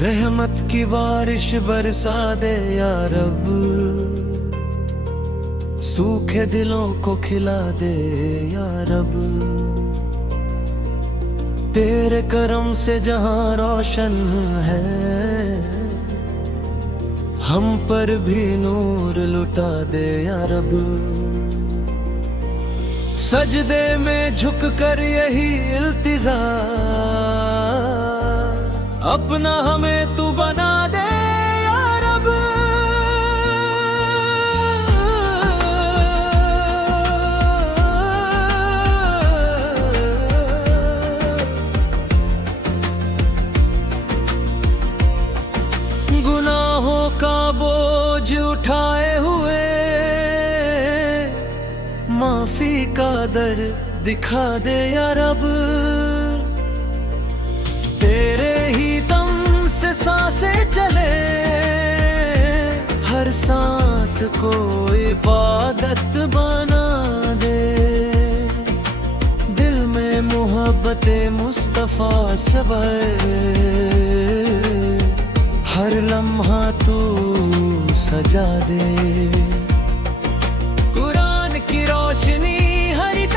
रहमत की बारिश बरसा दे या रब, सूखे दिलों को खिला दे या रब। तेरे करम से जहां रोशन है, हम पर भी नूर लुटा दे या रब। सजदे में झुक कर यही इल्तिजा, अपना हमें तू बना दे या रब। गुनाहों का बोझ उठाए हुए माफी का दर दिखा दे या रब। तेरे ही दम से सांसें चले, हर सांस को इबादत बना दे। दिल में मोहब्बते मुस्तफा से भर, हर लम्हा तू सजा दे। कुरान की रोशनी हरी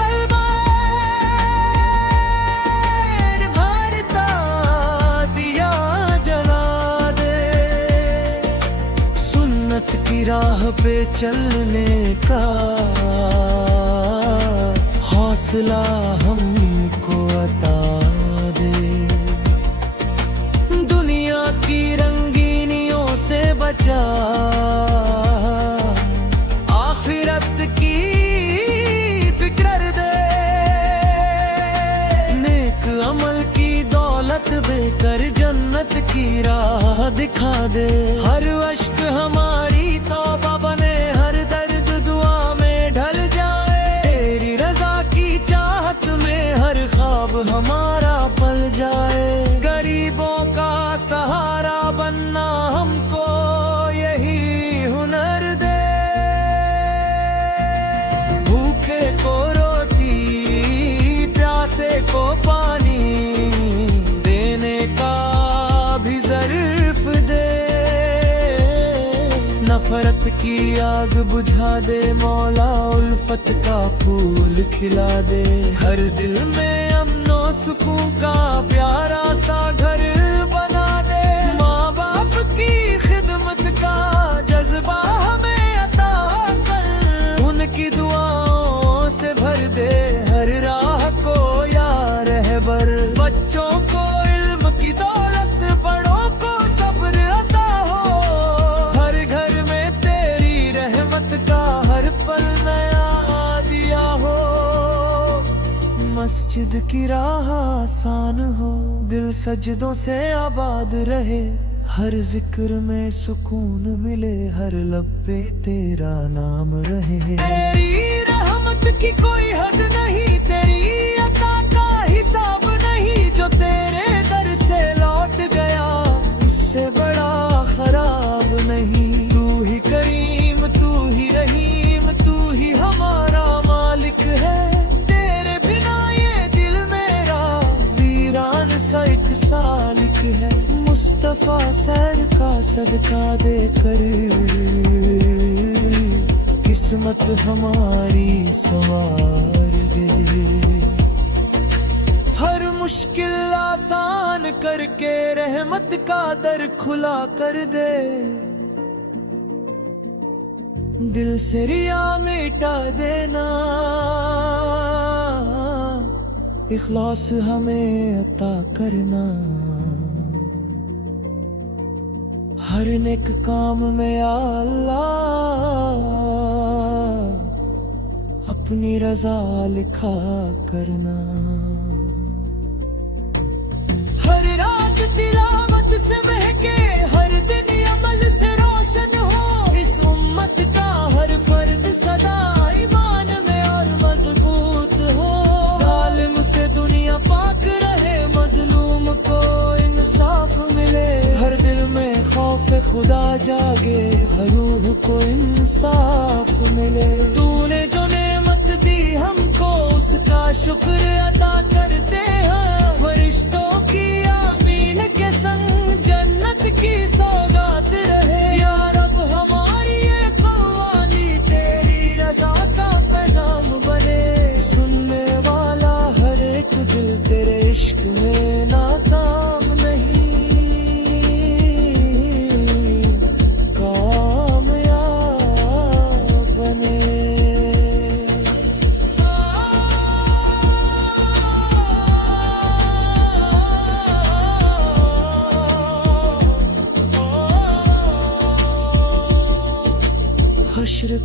की राह पे चलने का हौसला हमको अता दे। दुनिया की रंगीनियों से बचा, आखिरत की फिक्र दे। नेक अमल की दौलत बेकर जन्नत की राह दिखा दे। हर अश्क हमारी तौबा बने, हर दर्द दुआ में ढल जाए। तेरी रजा की चाहत में हर ख्वाब हमारा पल जाए। गरीबों का सहारा बनना हमको यही हुनर दे। भूखे को रोटी, प्यासे को पानी देने का भी ज़र्फ दे। नफरत की आग बुझा दे मौला, उल्फत का फूल खिला दे। हर दिल में अमनो सुकून का प्यारा सा घर बना दे। माँ बाप की खिदमत का जज्बा हमें अता कर, उनकी दुआओं से भर दे हर राह को या रहबर। बच्चों को इल्म की दौलत, बड़ों को सब्र अता हो। हर घर में तेरी रहमत का हर पल नया दिया हो। मस्जिद की राह आसान हो, दिल सजदों से आबाद रहे। हर जिक्र में सुकून मिले, हर लब पे तेरा नाम रहे। तेरी रहमत की कोई हद नहीं, तेरी अता का हिसाब नहीं। जो तेरे दर से लौट गया, उससे बड़ा खराब नहीं। तू ही करीम, तू ही रहीम, तू ही हमारा मालिक है। तेरे बिना ये दिल मेरा वीरान सा एक सालिक है। मुस्तफा सैर का सदका दे कर, किस्मत हमारी सवार दे। हर मुश्किल आसान करके रहमत का दर खुला कर दे। दिल से रिया मिटा देना, इखलास हमें अता करना। हर नेक काम में या अल्लाह, अपनी रजा लिखा करना। हर रात तिलावत से महके, हर दिन अमल से रोशन हो। इस उम्मत का हर फर्द सदा ईमान में और मजबूत हो। जालिम से दुनिया पाक रहे, मजलूम को इंसाफ मिले। हर दिल में खौफ खुदा जागे, हर रूह को इंसाफ मिले। तूने जो नेमत दी हमको, उसका शुक्र अदा करते हैं। फरिश्तों की आमीन के संग जन्नत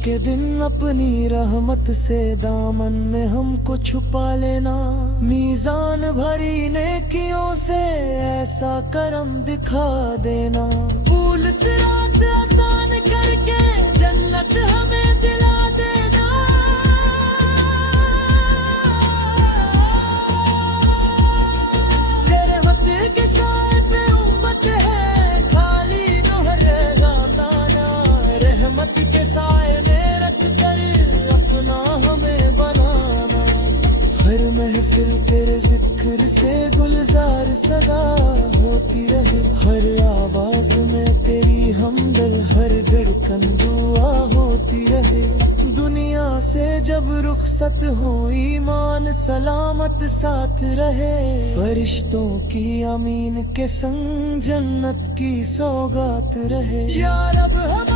के दिन अपनी रहमत से दामन में हमको छुपा लेना। मीजान भरी नेकियों से ऐसा करम दिखा देना। भूल सिरात आसान करके जन्नत हमें दिला देना। तेरे मत के साए पे उम्मत है खाली नूर ज़ादाना। रहमत के साए में रख कर अपना हमें बनाना। हर महफिल तेरे जिक्र से गुलजार सदा होती रहे। हर आवाज में तेरी हमदल हर धड़कन दुआ होती रहे। दुनिया से जब रुखसत हो ईमान सलामत साथ रहे। फरिश्तों की अमीन के संग जन्नत की सौगात रहे। या रब हम